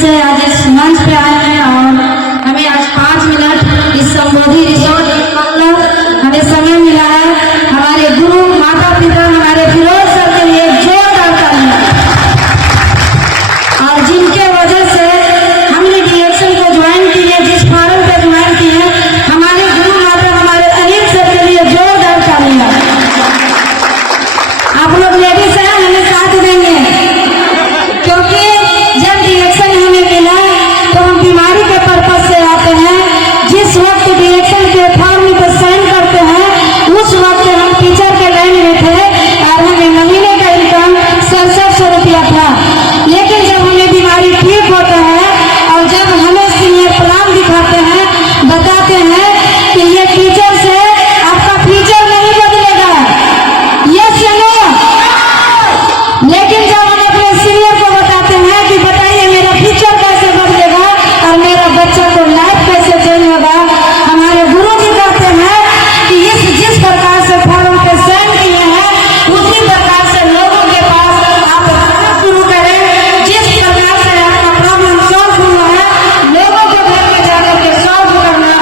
से आज इस मंच पे आए हैं और हमें आज 5 मिनट इस संबोधि रिसोर्ट मतलब हमें समय मिला है। हमारे गुरु माता पिता हमारे फिरोज सर के लिए जोरदार तालियां। और जिनके वजह से हमने डीएक्शन को ज्वाइन किए, जिस फॉरम पे ज्वाइन किए, हमारे गुरु माता हमारे अनिल सर के लिए जोरदार तालियां। आप लोग लेडीज हैं, हमें साथ देंगे क्योंकि जब डीएक्शन हमें मिला तो हम बीमारी के पर्पज से आते हैं। जिस वक्त डीएक्शन के फॉर्म पर साइन करते हैं उस वक्त हम टीचर के लाइन में थे और हमें महीने का इनकम 6700 रुपया था। लेकिन जब हमें बीमारी ठीक होता है और जब हमें सीनियर प्लान दिखाते हैं, बताते हैं कि ये टीचर से आपका फ्यूचर नहीं बदलेगा, ये सुनो। लेकिन जब हम अपने सीनियर को बताते हैं कि बताइए मेरा फ्यूचर कैसे बदलेगा और मेरा बच्चा को लाइफ कैसे चेंज होगा, हमारे गुरु जी कहते हैं कि जिस प्रकार से फॉर्म पे साइन किए हैं उसी प्रकार से लोगों के पास आप आना शुरू करें। जिस प्रकार से आपका प्रॉब्लम सॉल्व हुआ है, लोगों के घर में जाकर के सॉल्व करना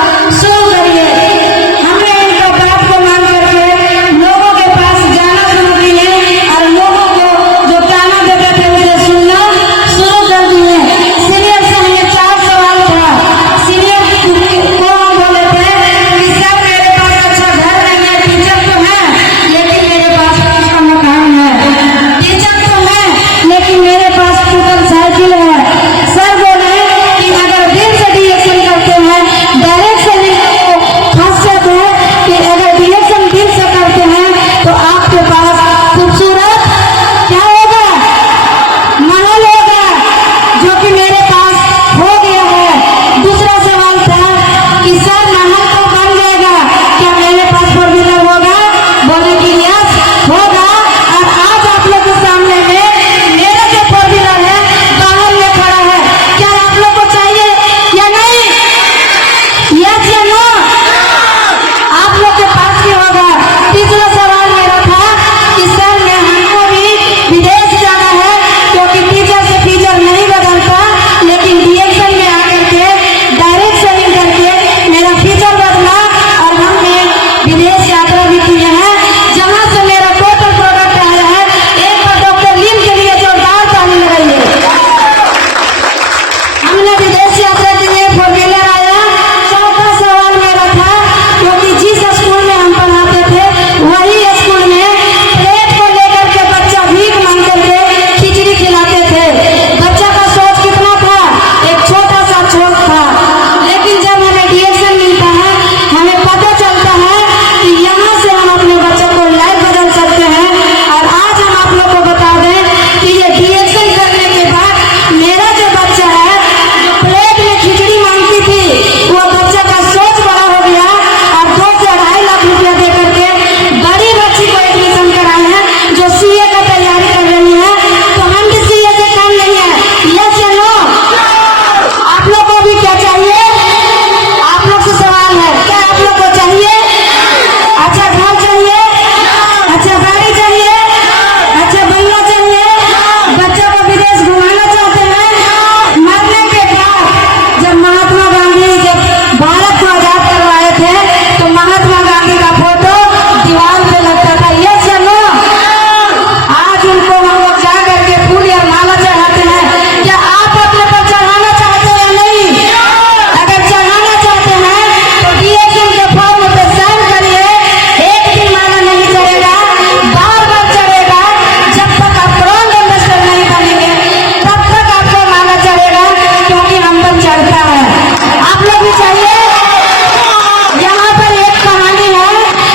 शुरू करिए। हमने इनका बात को मान करके लोगों के पास जाना शुरू किए और लोगों को जो ताना देते थे उसे सुनना शुरू कर दिए। सीनियर से हमें 4 सवाल था। सीनियर को हम बोले थे कि सर मेरे पास अच्छा घर नहीं है, टीचर तो है लेकिन मेरे पास अच्छा मकान है, टीचर तो है लेकिन मेरे पास टूटल साइकिल है। सर बोले कि अगर दिल से डीएक्शन करते हैं, डायरेक्ट से खासियत है कि अगर डीएक्शन दिल से करते हैं तो आपके पास खूबसूरत क्या होगा, महल होगा, जो कि मेरे पास हो गया है। दूसरा सवाल था कि सर महल तो बन जाएगा, क्या मेरे पास 4 व्हीलर होगा? बोले कि यस होगा। और आज आप लोग के सामने में मेरा जो 4 व्हीलर है बाहर में खड़ा है, क्या आप लोग को चाहिए या नहीं? यस या नो? आप लोग के पास भी होगा। तीसरा सवाल मेरा था कि सर मैं हमको भी विदेश जाना है क्योंकि टीचर से फ्यूचर नहीं बदलता, लेकिन डीएक्शन में आकर के डायरेक्ट सेलिंग करके मेरा फ्यूचर बदला और हमने विदेश यात्रा भी की है, जहां से मेरा टोटल प्रोडक्ट आया है। एक बार डॉक्टर लीन के लिए जोरदार ताली लगाइए। हमने विदेश यात्रा के लिए 4 व्हीलर आया। चौथा सवाल मेरा था क्योंकि जिस स्कूल में हम पढ़ाते थे वही स्कूल में प्लेट को लेकर के बच्चा भीख मांग करके खिचड़ी खिलाते थे। बच्चा का सोच कितना था, एक छोटा सा छोट था। लेकिन जब हमें डीएक्शन मिलता है हमें पता चलता है कि यहाँ से हम अपने बच्चों को लाइफ बदल सकते हैं। और आज हम आप लोग को बता दें कि ये डीएक्शन करने के बाद मेरा जो बच्चा है जो प्लेट में खिचड़ी मांगती थी, वो बच्चा का सोच बड़ा हो गया और 2 से 2.5 लाख रुपया दे करके बड़ी बच्ची को एडमिशन कराए हैं जो सीए का तैयारी कर रही है। तो हम भी सीए से कम नहीं है, यस या नो? आप लोग को भी क्या चाहिए? आप लोग से सवाल है, क्या आप लोग को चाहिए? अच्छा घर चाहिए, अच्छा गाड़ी चाहिए, अच्छा बंगला चाहिए, बच्चों को विदेश घुमाना चाहते हैं। मरने के बाद जब महात्मा गांधी जब भारत को आजाद करवाए थे तो महात्मा गांधी का फोटो दीवार पे लगता था, यस या नो? आज उनको हम लोग जा करके फूल या माला चढ़ाते हैं। क्या आप अपने पर चढ़ाना चाहते हैं या नहीं? अगर चढ़ाना चाहते हैं तो डीएक्शन के फॉर्म पे साइन करिए। एक दिन माला नहीं चढ़ेगा, बार बार चढ़ेगा। जब तक आप ब्रांड एम्बेसडर नहीं बनेंगे तब तक आपको माला चढ़ेगा, क्योंकि नंबर चढ़ता है। आप लोग भी चाहिए? यहाँ पर एक कहानी है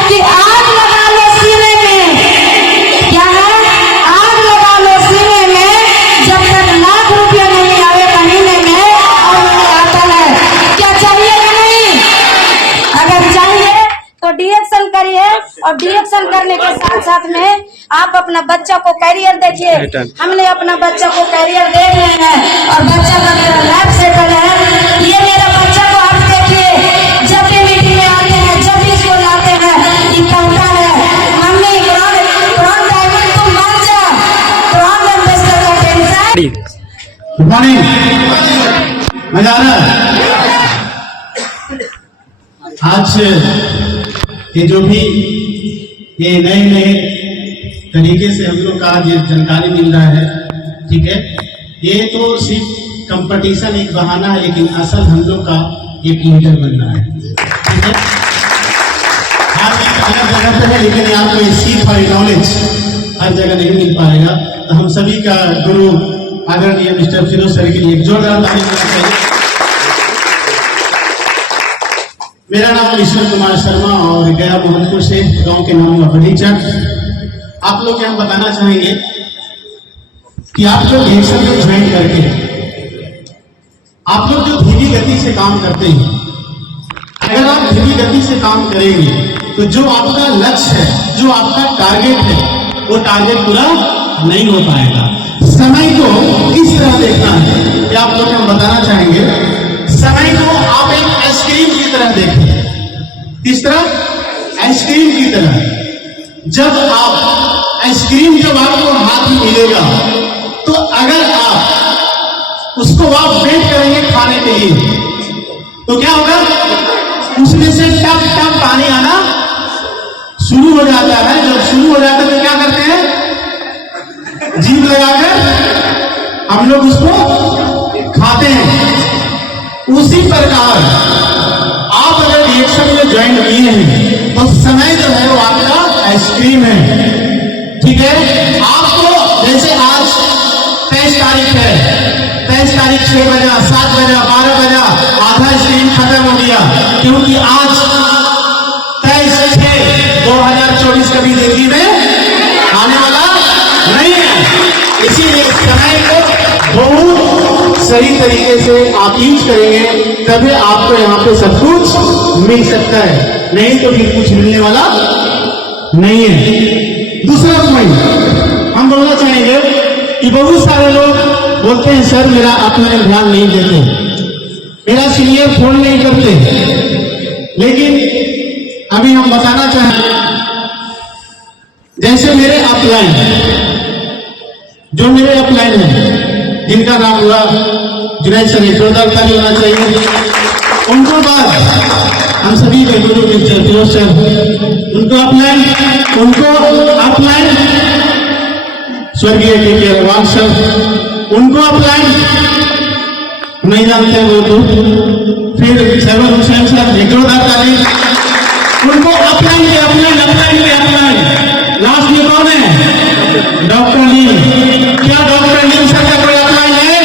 कि आग लगा लो सीने में, क्या है? आग लगा लो सीने में, जब तक लाख रुपया नहीं आवे महीने में और वो आता है। क्या चाहिए या नहीं? अगर चाहिए तो डीएक्शन करिए और डीएक्शन करने के साथ साथ में आप अपना बच्चा को कैरियर देखिए। हमने अपना बच्चा को कैरियर देख रहे हैं और बच्चा का मेरा लाइफ सेटल है। ये मेरा बच्चा को आप देखिए, जब भी मीटिंग में आते हैं, जब भी स्कूल आते हैं, ये कहता है मम्मी ब्रांड डायमंड तुम बन जा, ब्रांड एम्बेसडर का टेंशन गुड मॉर्निंग। मजा आ रहा है? आज ये जो भी ये नए नए तरीके से हम लोग का आज जानकारी मिल रहा है, ठीक है, ये तो सिर्फ कंपटीशन एक बहाना है, लेकिन असल हम लोग का एक लीडर बनना है, ठीक है। आप एक अलग जगह पर है, लेकिन आपको ये सीख और नॉलेज हर जगह नहीं मिल पाएगा। तो हम सभी का गुरु आदरणीय मिस्टर फिरोज सर के लिए एक जोरदार ताली होना चाहिए। मेरा नाम ईश्वर कुमार शर्मा और गया मोहनपुर से गांव के नाम बगीचक। आप लोग के हम बताना चाहेंगे कि आप लोग रिएक्शन में ज्वाइन करके आप लोग जो धीमी गति से काम करते हैं, अगर आप धीमी गति से काम करेंगे तो जो आपका लक्ष्य है, जो आपका टारगेट है, वो टारगेट पूरा नहीं हो पाएगा। समय को किस तरह देखना है ये आप लोग हम बताना चाहेंगे। समय को आप एक आइसक्रीम की तरह देखें। किस तरह? आइसक्रीम की तरह। जब आप आइसक्रीम जब आपको हाथ में मिलेगा तो अगर आप उसको आप वेट करेंगे खाने के लिए तो क्या होगा? उसमें से टप टप पानी आना शुरू हो जाता है। जब शुरू हो जाता है तो क्या करते हैं? जीभ लगाकर हम लोग उसको खाते हैं। उसी प्रकार आप अगर रिएक्शन में ज्वाइन किए हैं तो समय जो है वो आपका आइसक्रीम है, ठीक है। आपको जैसे आज 23 तारीख है, 23 तारीख 6 बजा, 7 बजा, 12 बजा, आधा आइसक्रीम खत्म हो गया, क्योंकि आज 23/6/2024 कभी जिंदगी में आने वाला नहीं है। इसीलिए समय को बहुत सही तरीके से आप यूज करेंगे तभी आपको यहाँ पे सब कुछ मिल सकता है, नहीं तो फिर कुछ मिलने वाला नहीं है। दूसरा पॉइंट हम बोलना चाहेंगे कि बहुत सारे लोग बोलते हैं सर मेरा अपने ध्यान नहीं देते, मेरा सीनियर फोन नहीं करते, लेकिन अभी हम बताना चाहेंगे जैसे मेरे अपलाइन, जो मेरे अपलाइन है जिनका नाम हुआ जुनैद सर, जोरदार ताली होना चाहिए उनको। बाद हम सभी के गुरु मिस्टर फिरोज सर, उनको अपलाइन स्वर्गीय के अग्रवाल सर, उनको अपलाइन नहीं जानते वो तो। फिर सरवर हुसैन सर, एक जोरदार ताली उनको। अपलाइन के अपलाइन लास्ट में कौन है? डॉक्टर लीम। क्या डॉक्टर लीम सर का कोई अपलाइन है?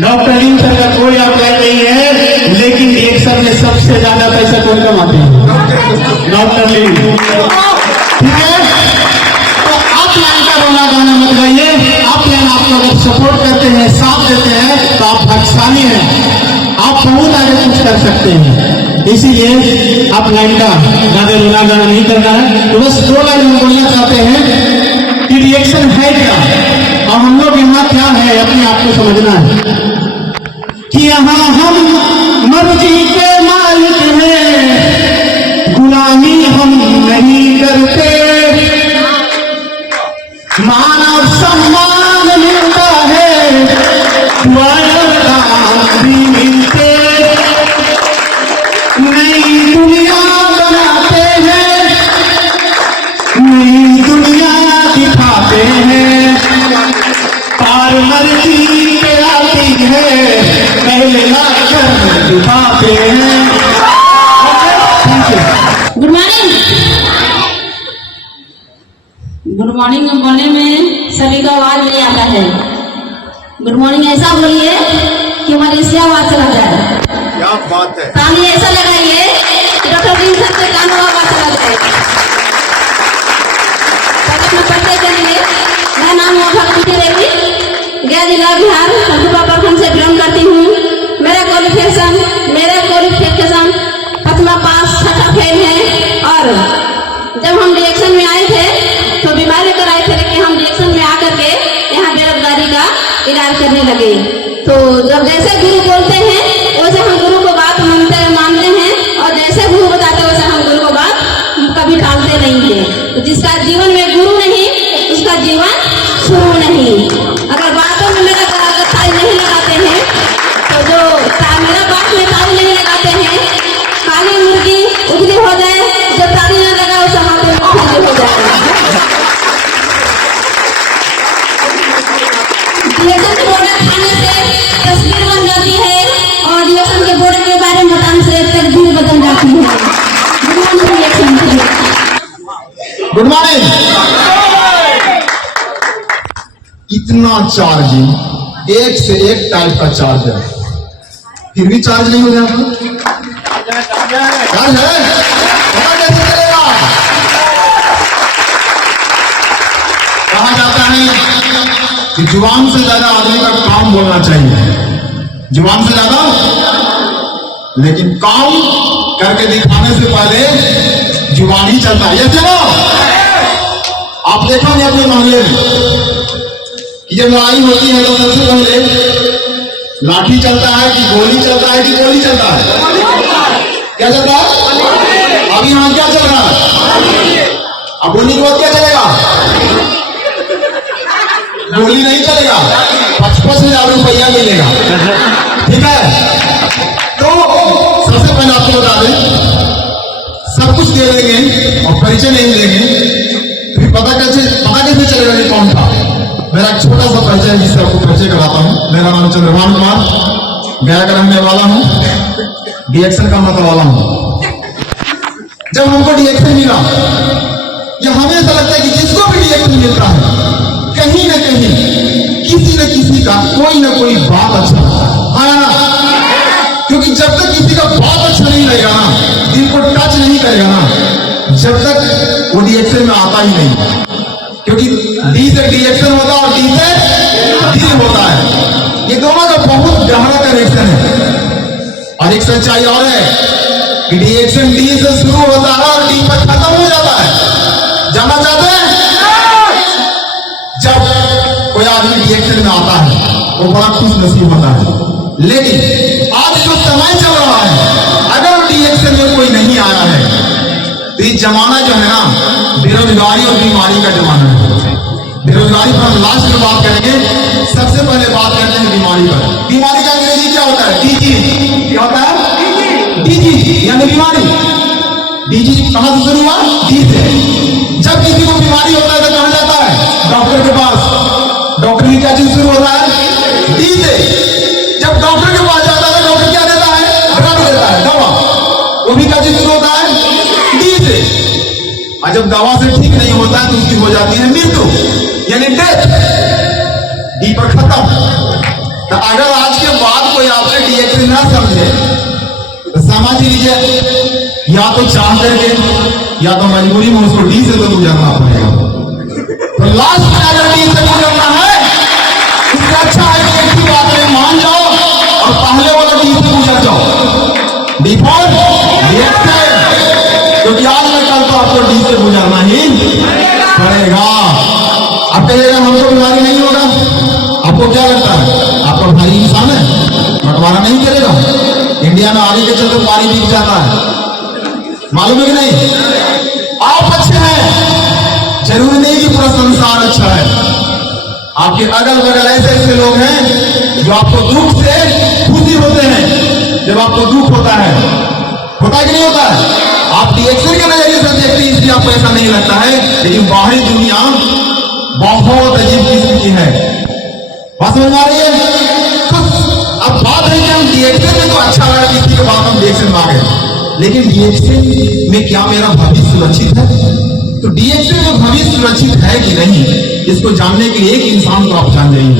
डॉक्टर लीम सर का कोई अपलाइन नहीं है, लेकिन रिएक्शन में सबसे ज्यादा पैसा कौन कमाते हैं? डॉक्टर लीम, ठीक है। तो अपलाइन का रोना गाना मत गाइए। अपलाइन आप लोग सपोर्ट करते हैं, साथ देते हैं तो आप भाग्यशाली हैं, आप बहुत आगे कुछ कर सकते हैं। इसीलिए आप लाइन का ज्यादा रोना गाना नहीं करना है। तो बस 2 लाइन हम बोलना चाहते हैं कि रिएक्शन है क्या और हम लोग यहाँ क्या है, अपने आप को समझना है कि यहाँ हम मर्जी के मालिक हैं, गुलामी हम नहीं करते, मानव सम्मान मिलता है, भी मिलते, नई दुनिया बनाते हैं, नई दुनिया दिखाते हैं, पार मर्जी पे आती है, पहले लाकर दिखाते हैं। Good morning. गुड मॉर्निंग बोलने में सभी का आवाज नहीं आता है। गुड मॉर्निंग ऐसा बोलिए कि हमारी इससे आवाज चला जाए। क्या बात है। ताली ऐसा लगाइए कि डॉक्टर लीम सर के कान में आवाज चला जाए। अपने परिचय करेंगे। मेरा नाम भक्ति देवी, गया जिला बिहार खरगोन प्रखंड से बिलोंग करती हूँ। मेरा क्वालिफिकेशन 5वां पास 6ठा फेल है। और जब हम रिएक्शन में आए थे तो बीमार लेकर आए थे, लेकिन हम रिएक्शन में आकर के यहाँ बेरोजगारी का इलाज करने लगे। तो जब जैसे गुरु बोलते हैं वैसे हम गुरु को बात मानते हैं, और जैसे गुरु बताते हैं वैसे हम गुरु को बात कभी टालते नहीं है। तो जिसका जीवन में गुरु नहीं उसका जीवन शुरू नहीं। अगर बातों में मेरा रिएक्शन के बॉर्डर खाने से तस्वीर बन जाती है और रिएक्शन के बॉर्डर के बारे में बताने से तकदीर बदल जाती है। Reaction good morning. इतना चार्जिंग, एक से एक टाइप का चार्ज है, फिर भी चार्ज नहीं हो रहा। चार्ज है, पता कैसे चलेगा? कहा जाता है कि जुबान से ज्यादा आदमी का काम बोलना चाहिए, जुबान से ज्यादा, लेकिन काम करके दिखाने से पहले जुबान ही चलता है। ये चलो, आप देखो नहीं अपने मोहल्ले में कि जब लड़ाई होती है तो सबसे पहले लाठी चलता है कि गोली चलता है कि गोली चलता है? क्या चलता है? अभी यहाँ क्या चल रहा है? अब गोली के बाद क्या चलेगा? गोली नहीं चलेगा, 55,000 रुपया मिलेगा। ठीक है, तो सबसे पहले आपको बता दें, सब कुछ दे देंगे और परिचय नहीं देंगे, फिर पता कैसे चलेगा ये कौन था? मेरा एक छोटा सा परिचय है जिससे आपको परिचय कराता हूं। मेरा नाम चंद्रभान कुमार, गया का रहने वाला हूं, डीएक्शन का मतलब वाला हूं। जब हमको डीएक्शन मिला, यह हमेशा लगता है कि जिसको भी डीएक्शन मिलता है कहीं न कहीं किसी न किसी का कोई न कोई बात अच्छा है ना, क्योंकि जब तक किसी का बात अच्छा नहीं लगेगा ना, दिल को टच नहीं करेगा ना, जब तक वो डीएक्शन में आता ही नहीं। क्योंकि डी से डीएक्शन होता है और डी से दिल होता है, ये दोनों का बहुत गहरा कनेक्शन है। और एक सच्चाई और है कि डीएक्शन डी से शुरू होता है और डी पर खत्म हो जाता है। जानना चाहते हैं? जब कोई आदमी डीएक्शन में आता है वो बड़ा खुश नसीब होता है, लेकिन आज जो समय चल रहा है, अगर डीएक्शन में कोई नहीं आया है तो ये जमाना जो है ना, बेरोजगारी और बीमारी का जमाना है। बेरोजगारी पर हम लास्ट में बात करेंगे, सबसे पहले बात करते हैं बीमारी पर। बीमारी का अंग्रेजी क्या होता है? डिजीज। क्या होता है? डिजीज यानी बीमारी। डिजीज कहां से शुरू हुआ? डी से। जब किसी को बीमारी होता है तो कहां जाता है? डॉक्टर के पास। डॉक्टर की क्या चीज शुरू होता है? डी से। जब डॉक्टर के पास जाता है तो डॉक्टर क्या देता है? ड्रग देता है, दवा। वो भी क्या चीज शुरू होता है? डी से। और जब दवा से ठीक नहीं होता है तो उसकी हो जाती है मृत्यु, यानी डेथ। डी पर खत्म। तो अगर आज के बाद कोई आपसे डीएक्शन ना समझे तो समझ लीजिए या तो चाह करके या तो मजबूरी में उसको डी से तो गुजरना पड़ेगा। तो लास्ट में अगर डी से गुजरना है, इससे अच्छा है कि एक ही बात में मान जाओ और पहले वाला डी से गुजर जाओ। डी फॉर डीएक्शन, क्योंकि आज में कल तो आपको डी से गुजरना ही पड़ेगा। आप कहिएगा हमको बीमारी नहीं होगा, आपको क्या लगता है? आपका भारी इंसान है, बंटवारा नहीं करेगा। इंडिया में आने के चलते पानी बिक जाता है, मालूम है कि नहीं? आप अच्छे हैं, जरूरी नहीं कि पूरा संसार अच्छा है। आपके अगल बगल ऐसे ऐसे लोग हैं जो आपको दुख से खुशी होते हैं जब आपको दुख होता है कि नहीं होता है? आप डीएक्शन के नजरिए से देखते हैं इसलिए आपको ऐसा नहीं लगता है, लेकिन बाहरी दुनिया बहुत अजीब किस्म की है। बात समझ आ रही है? तो अब बात है कि हम डीएक्शन में तो अच्छा लगा किसी के बाद हम डीएक्शन में आ गए, लेकिन डीएक्शन में क्या मेरा भविष्य सुरक्षित है? तो डीएक्शन में भविष्य सुरक्षित है कि नहीं, इसको जानने के लिए एक इंसान को आप जान जाइए,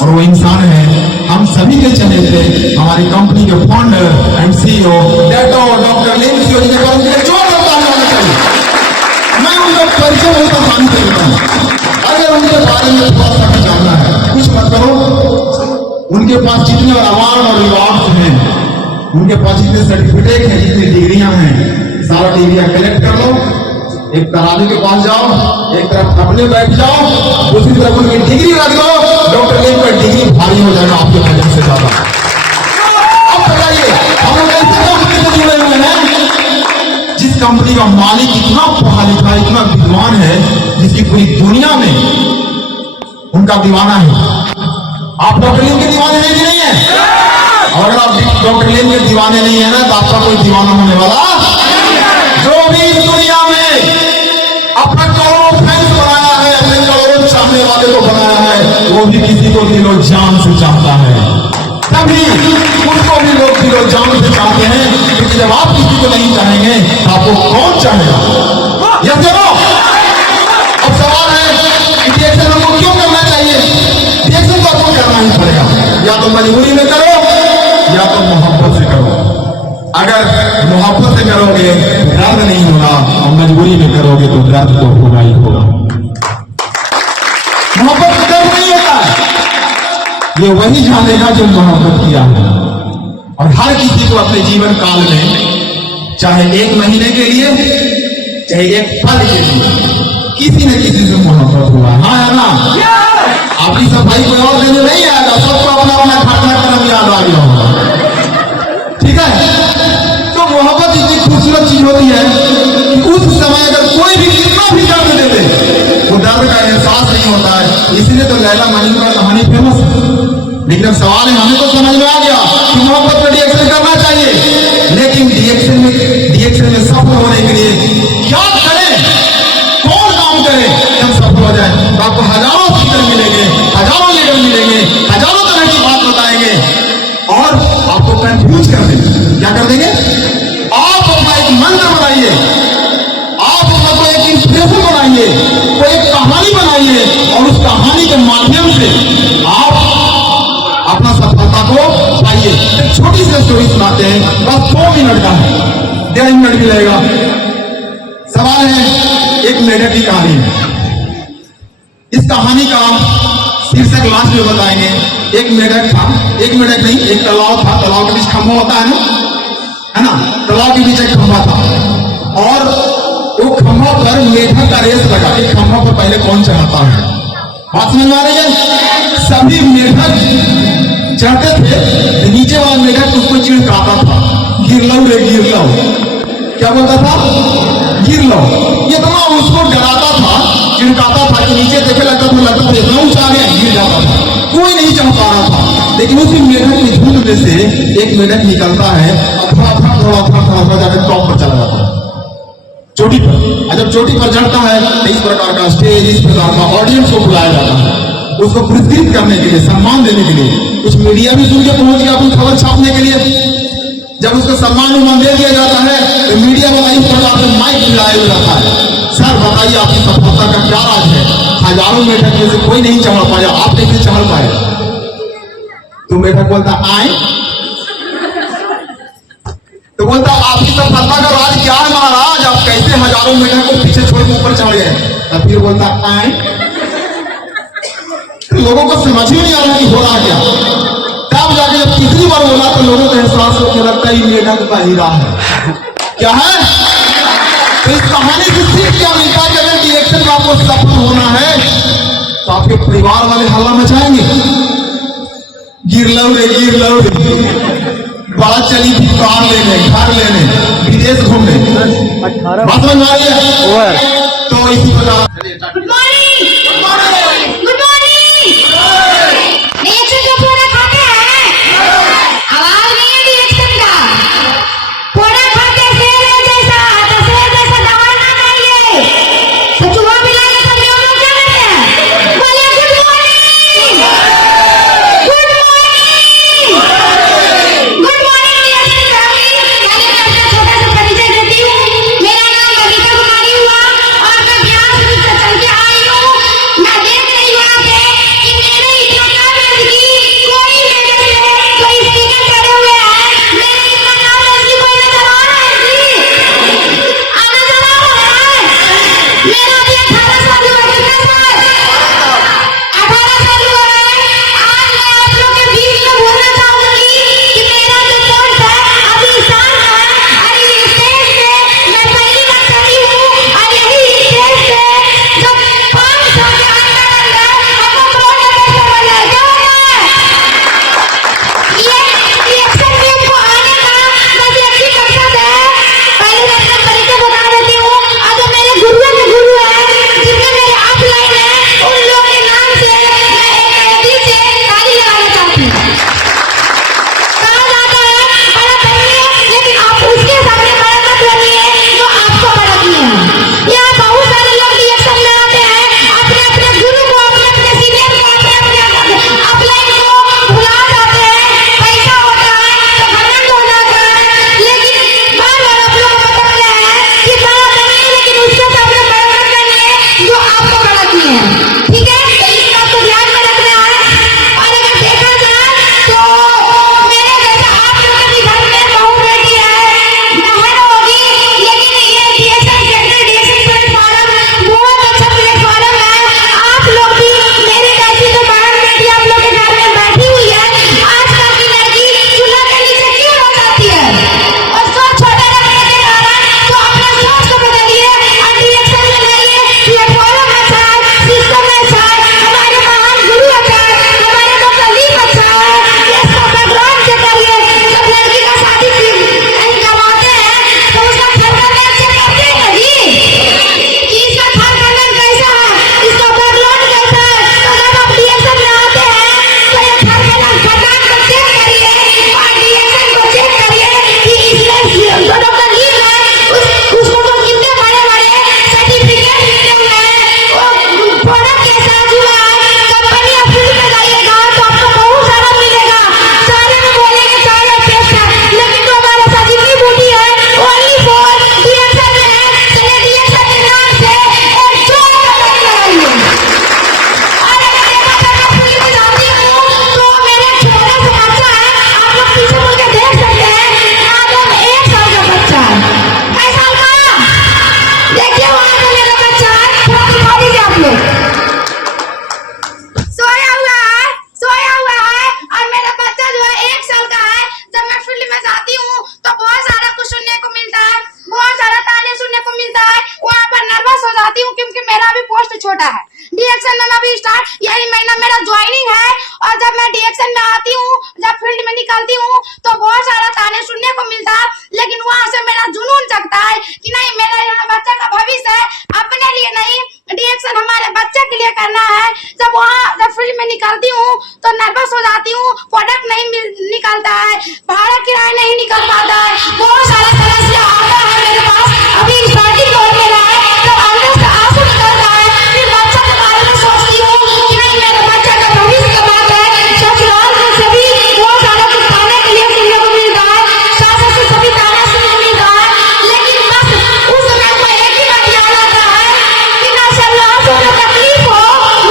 और वो इंसान है हम सभी के चले थे, हमारी कंपनी के फाउंडर एंड सीईओ डॉक्टर लेंसियो जी। मैं उनका परिचय बहुत आसानी से देता हूं। अगर उनके बारे में थोड़ा सा जानना है, कुछ मत करो, उनके पास जितने अवार्ड और रिवॉर्ड हैं, उनके पास जितने सर्टिफिकेट हैं, जितनी डिग्रियां हैं, सारा डिग्रियां कलेक्ट कर लो, एक तराजू के पास जाओ, एक तरफ अपने बैठ जाओ, दूसरी तरफ उनकी डिग्री रख दो, डॉक्टर लेन का डिग्री भारी हो जाएगा आपके वजन से ज्यादा। अब बताइए हम लोग ऐसे कंपनी से जुड़े हुए हैं जिस कंपनी का मालिक इतना पढ़ा लिखा, इतना विद्वान है, जिसकी पूरी दुनिया में उनका दीवाना है। आप डॉक्टर लेन के दीवाने हैं कि नहीं है? और अगर आप डॉक्टर लेन के दीवाने नहीं है ना, तो आपका कोई दीवाना होने वाला। जो भी इस दुनिया में अपना करोड़ों फैंस बनाया है, अपने करोड़ों चाहने बनाने वाले को बनाया है वो भी किसी को दिलो जान से चाहता है, तभी उसको भी लोग दिलो जान से चाहते हैं। क्योंकि जब आप किसी को नहीं चाहेंगे तो आपको कौन चाहेगा? यस या नो? अब सवाल है कि रिएक्शन हमको क्यों करना चाहिए? रिएक्शन तो आपको करना ही पड़ेगा, या तो मजबूरी में करो या तो मोहब्बत से करो। अगर मोहब्बत से करोगे तो दर्द नहीं होगा, और मजबूरी में करोगे तो दर्द तो होगा ही होगा। मोहब्बत से दर्द नहीं होता है, ये वही जानेगा जो मोहब्बत किया है। और हर किसी को अपने जीवन काल में, चाहे 1 महीने के लिए, चाहे 1 पल के लिए, किसी न किसी से मोहब्बत हुआ। हाँ है ना? आपकी सफाई कोई और देने नहीं आएगा, सबको अपना अपना घटना कर्म याद आ गया होगा। ठीक है? तो मोहब्बत इतनी खूबसूरत चीज होती है कि उस समय अगर कोई भी कितना भी दर्द दे दे, वो दर्द का एहसास नहीं होता है। इसलिए तो लैला मजनू का कहानी फेमस है। लेकिन अब सवाल है, हमें तो समझ में आ गया कि मोहब्बत में रिएक्शन करना चाहिए, लेकिन रिएक्शन में सफल होने के लिए क्या करें, कौन काम करें कि हम सफल हो जाए? तो आपको हजारों स्पीकर मिलेंगे, हजारों लीडर मिलेंगे, हजारों तरह की बात बताएंगे और आपको कंफ्यूज कर देंगे। क्या कर देंगे? आप अपना एक मंत्र बनाइए, आप अपना कोई एक इंस्पिरेशन बनाइए, कोई एक कहानी बनाइए, और उस कहानी के माध्यम से आप अपना सफलता को पाइए। एक छोटी सी स्टोरी सुनाते हैं, बस 2 मिनट का है, 1.5 मिनट भी लगेगा। सवाल है, एक मेढक की कहानी है। इस कहानी का शीर्षक लास्ट में बताएंगे। एक मेढक था, एक मेढक नहीं, एक तालाब था, तालाब के बीच खंभा होता है ना? तालाब के बीच एक खंभा था, और वो खंभा पर मेढक का रेस लगा कि खंभा पर पहले कौन चढ़ाता है। बात समझ में आ रही है? सभी मेढक चढ़ते थे, नीचे वाला मेढक उसको चिढ़काता था, गिर लो रे गिर लो। क्या बोलता था? गिर लो। इतना उसको डराता था, चिढ़काता था कि नीचे देखे लगता था इतना ऊंचा गया, गिर जाता था, कोई नहीं चढ़ पा रहा था। लेकिन उसी मेढक के झुंड में से एक मेढक निकलता है, थोड़ा जाकर टॉप पर चला जाता है, चोटी पर। और जब चोटी पर चढ़ता है तो इस प्रकार का स्टेज, इस प्रकार का ऑडियंस को बुलाया जाता है, उसको पुरस्कृत करने के लिए, सम्मान देने के लिए। कुछ मीडिया भी सुन के पहुंच गया अपनी खबर छापने के लिए। जब उसको सम्मान उम्मान दे दिया जाता है तो मीडिया वाला इस प्रकार से माइक मिलाए हुए रहता है, सर बताइए आपकी सफलता का क्या राज है? हजारों मेढक में से कोई नहीं चढ़ पाया, आप नहीं चढ़ पाए। तो मेढक बोलता आए, तो बोलता आपकी सफलता का राज क्या है महाराज? आप कैसे हजारों मेढक को पीछे छोड़ के ऊपर चढ़ गए? तब फिर बोलता आए। लोगों को समझ ही नहीं आ रहा कि हो रहा क्या। तब जाके जब तीसरी बार बोला तो लोगों को एहसास होकर लगता है मेढक का हीरा है। क्या है? तो इस कहानी से सीख क्या मिलता है कि अगर रिएक्शन में आपको सफल होना है तो आपके परिवार वाले हल्ला मचाएंगे, गिर लो रे गिर लो रे, बात चली थी कार लेने, घर लेने, विदेश घूमने। बात समझ में आ रही है? तो इसी प्रकार good morning, good morning, good morning. Reaction का पूरा खाते हैं, आवाज नहीं है रिएक्शन का। पूरा खाते शेर जैसा, तो शेर जैसा दौड़ना चाहिए। तो चूहा बिल्ला के सामने हम लोग क्या करते हैं? बोलिए good morning, good morning, good morning reaction family. पहले मैं अपना छोटा सा परिचय देती हूँ। मेरा नाम बबीता कुमारी हुआ और मैं बिहार से चल के आई हूँ। मैं देख रही हूँ यहाँ पे कि मेरे इतना तो नर्वस हो जाती हूँ, प्रोडक्ट नहीं निकलता है, भाड़ा किराया नहीं निकल पाता है, बहुत सारा समस्या आता है मेरे पास। अभी स्टार्टिंग दौर मेरा है तो अंदर से आंसू निकलता है। फिर बच्चा के बारे में सोचती हूँ कि नहीं, मेरे बच्चा का भविष्य का बात है। ससुराल से सभी बहुत सारा कुछ खाने के लिए सुनने को मिलता है, सास से सभी ताना सुनने को मिलता है, लेकिन बस उस समय को एक ही बात याद आता है कि ना सलाह से उन्हें तकलीफ हो,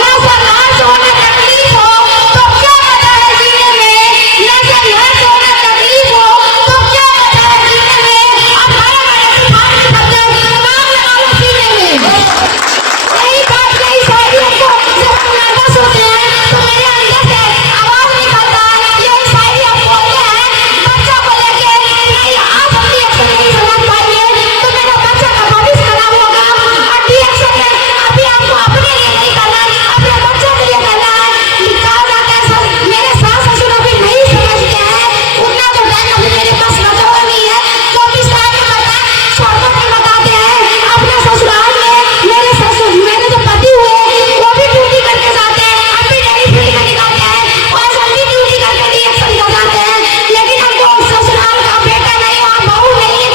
ना सलाह से उन्हें तकलीफ हो तो क्या पता है जीने में, ना सलाह से उन्हें तकलीफ हो तो क्या पता है जीने में। अब बड़े बड़े तूफान के बच्चे दिमाग लगा लो सीने में। यही बात कई शायरियों को जब हम नर्वस होते हैं तो मेरे अंदर से आवाज निकलता है, यही शायरी आप बोलते हैं बच्चों को लेके। नहीं, आप अपनी एक्शन नहीं समझ पाएंगे तो मेरा बच्चा का भविष्य खराब होगा। और रिएक्शन में अभी आपको अपने लिए नहीं करना है, अपने बच्चों के लिए करना है। कहा जाता है मेरे सास ससुर अभी नहीं समझते हैं, उतना तो टाइम अभी मेरे पास बचा हुआ नहीं है। 24 टाइम में शॉर्टकट में बताते हैं अपने ससुराल में। मेरे जो पति हुए वो भी ड्यूटी करके जाते हैं, हम भी डेली ड्यूटी में निकालते हैं और सब भी ड्यूटी करके रिएक्शन कर जाते हैं। लेकिन हमको ससुराल का बेटा नहीं और बहू नहीं,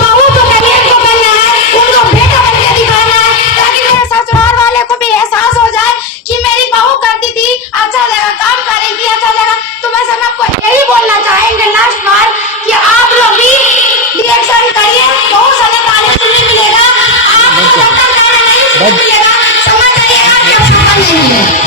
बहू तो करियर को करना है, उनको बेटा बन के दिखाना है ताकि मेरे ससुराल वाले को भी एहसास हो जाए कि मेरी बहू करती थी, अच्छा लगा, काम कर रही थी, अच्छा लगा। तो मैं सब आपको यही बोलना चाहेंगे लास्ट बार कि आप लोग भी रिएक्शन करिए, बहुत सारे तारीफ सुनने मिलेगा, आपको नहीं मिलेगा, समझ जाइएगा कि आपको नहीं मिलेगा।